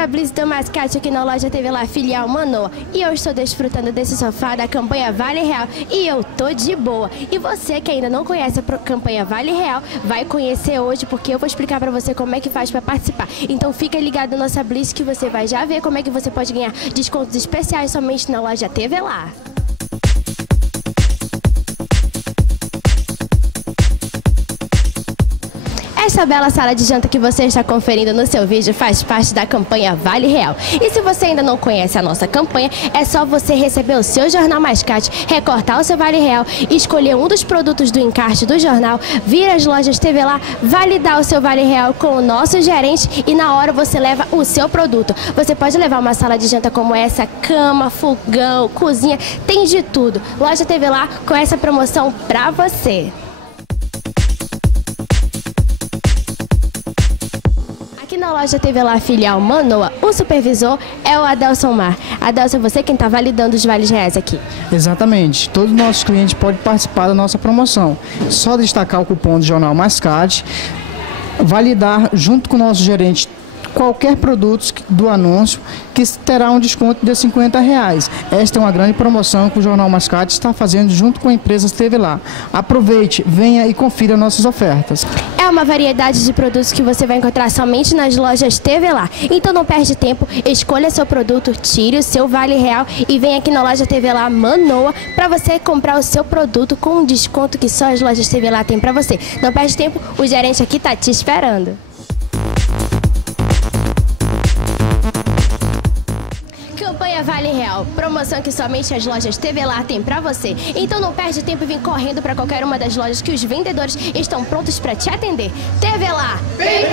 a Blizz do Mascate aqui na loja TV Lá Filial Manoa e eu estou desfrutando desse sofá da campanha Vale Real e eu tô de boa. E você que ainda não conhece a campanha Vale Real, vai conhecer hoje porque eu vou explicar pra você como é que faz pra participar. Então fica ligado na nossa Blizz que você vai já ver como é que você pode ganhar descontos especiais somente na loja TV Lá. Essa bela sala de janta que você está conferindo no seu vídeo faz parte da campanha Vale Real. E se você ainda não conhece a nossa campanha, é só você receber o seu jornal Mascate, recortar o seu Vale Real, escolher um dos produtos do encarte do jornal, vir às lojas TV Lá, validar o seu Vale Real com o nosso gerente e na hora você leva o seu produto. Você pode levar uma sala de janta como essa, cama, fogão, cozinha, tem de tudo. Loja TV Lá com essa promoção pra você. Na loja TV Lá Filial Manoa, o supervisor é o Adelson Mar. Adelson, é você quem está validando os vales reais aqui. Exatamente. Todos os nossos clientes podem participar da nossa promoção. Só destacar o cupom do Jornal Mascate, validar junto com o nosso gerente qualquer produto do anúncio que terá um desconto de R$50. Esta é uma grande promoção que o Jornal Mascate está fazendo junto com a empresa TV Lá. Aproveite, venha e confira nossas ofertas. É uma variedade de produtos que você vai encontrar somente nas lojas TV Lá. Então não perde tempo, escolha seu produto, tire o seu Vale Real e venha aqui na loja TV Lá Manoa para você comprar o seu produto com um desconto que só as lojas TV Lá tem para você. Não perde tempo, o gerente aqui está te esperando. Campanha Vale Real, promoção que somente as lojas TV Lá tem pra você. Então não perde tempo e vem correndo para qualquer uma das lojas que os vendedores estão prontos para te atender. TV Lá! Vem!